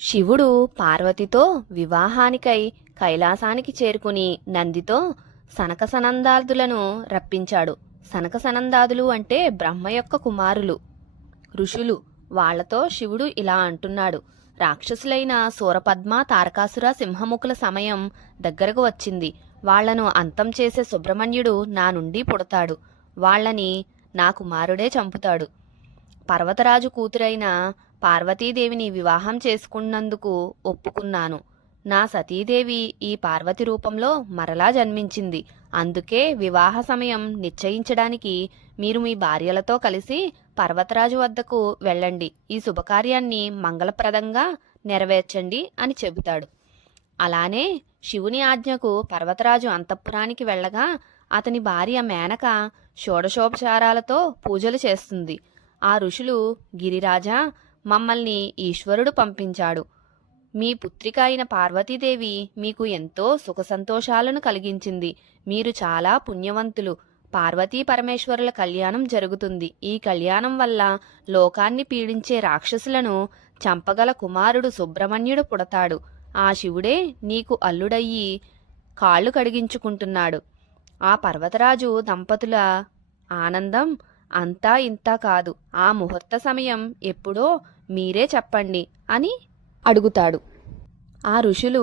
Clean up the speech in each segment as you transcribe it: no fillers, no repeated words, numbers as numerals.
శివుడు పార్వతితో వివాహానికై కైలాసానికి చేరుకుని నందితో సనకసనందాదులను రప్పించాడు. సనకసనందాదులు అంటే బ్రహ్మ యొక్క కుమారులు, ఋషులు. వాళ్లతో శివుడు ఇలా అంటున్నాడు: రాక్షసులైన శూరపద్మ, తారకాసుర, సింహముఖుల సమయం దగ్గరకు వచ్చింది. వాళ్లను అంతం చేసే సుబ్రహ్మణ్యుడు నా నుండి పుడతాడు. వాళ్లని నా కుమారుడే చంపుతాడు. పర్వతరాజు కూతురైన పార్వతీదేవిని వివాహం చేసుకున్నందుకు ఒప్పుకున్నాను. నా సతీదేవి ఈ పార్వతి రూపంలో మరలా జన్మించింది. అందుకే వివాహ సమయం నిశ్చయించడానికి మీరు మీ భార్యలతో కలిసి పర్వతరాజు వద్దకు వెళ్ళండి. ఈ శుభకార్యాన్ని మంగళప్రదంగా నెరవేర్చండి అని చెబుతాడు. అలానే శివుని ఆజ్ఞకు పర్వతరాజు అంతఃపురానికి వెళ్ళగా అతని భార్య మేనక షోడశోపచారాలతో పూజలు చేస్తుంది. ఆ ఋషులు, గిరిరాజా, మమ్మల్ని ఈశ్వరుడు పంపించాడు. మీ పుత్రిక అయిన పార్వతీదేవి మీకు ఎంతో సుఖ సంతోషాలను కలిగించింది. మీరు చాలా పుణ్యవంతులు. పార్వతీ పరమేశ్వరుల కళ్యాణం జరుగుతుంది. ఈ కళ్యాణం వల్ల లోకాన్ని పీడించే రాక్షసులను చంపగల కుమారుడు సుబ్రహ్మణ్యుడు పుడతాడు. ఆ శివుడే నీకు అల్లుడయ్యి కాళ్ళు కడిగించుకుంటున్నాడు. ఆ పర్వతరాజు దంపతుల ఆనందం అంతా ఇంతా కాదు. ఆ ముహూర్త సమయం ఎప్పుడో మీరే చెప్పండి అని అడుగుతాడు. ఆ ఋషులు,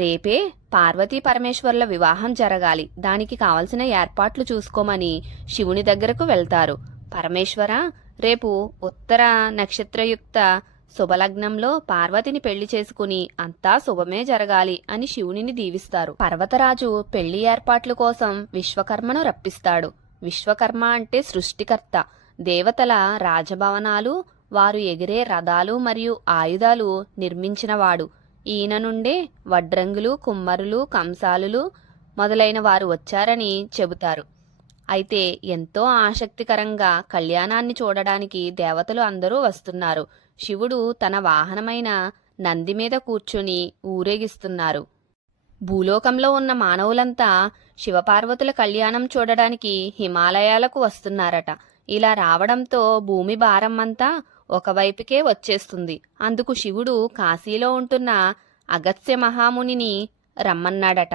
రేపే పార్వతీ పరమేశ్వర్ల వివాహం జరగాలి. దానికి కావలసిన ఏర్పాట్లు చూసుకోమని శివుని దగ్గరకు వెళ్తారు. పరమేశ్వర, రేపు ఉత్తర నక్షత్రయుక్త శుభలగ్నంలో పార్వతిని పెళ్లి చేసుకుని అంతా శుభమే జరగాలి అని శివునిని దీవిస్తారు. పర్వతరాజు పెళ్లి ఏర్పాట్ల కోసం విశ్వకర్మను రప్పిస్తాడు. విశ్వకర్మ అంటే సృష్టికర్త. దేవతల రాజభవనాలు, వారు ఎగిరే రథాలు మరియు ఆయుధాలు నిర్మించినవాడు. ఈయన నుండే వడ్రంగులు, కుమ్మరులు, కంసాలులు మొదలైన వారు వచ్చారని చెబుతారు. అయితే ఎంతో ఆసక్తికరంగా కళ్యాణాన్ని చూడడానికి దేవతలు అందరూ వస్తున్నారు. శివుడు తన వాహనమైన నంది మీద కూర్చుని ఊరేగిస్తున్నారు. భూలోకంలో ఉన్న మానవులంతా శివపార్వతుల కళ్యాణం చూడడానికి హిమాలయాలకు వస్తున్నారట. ఇలా రావడంతో భూమి భారం అంతా ఒకవైపుకే వచ్చేస్తుంది. అందుకు శివుడు కాశీలో ఉంటున్న అగస్త్య మహామునిని రమ్మన్నాడట.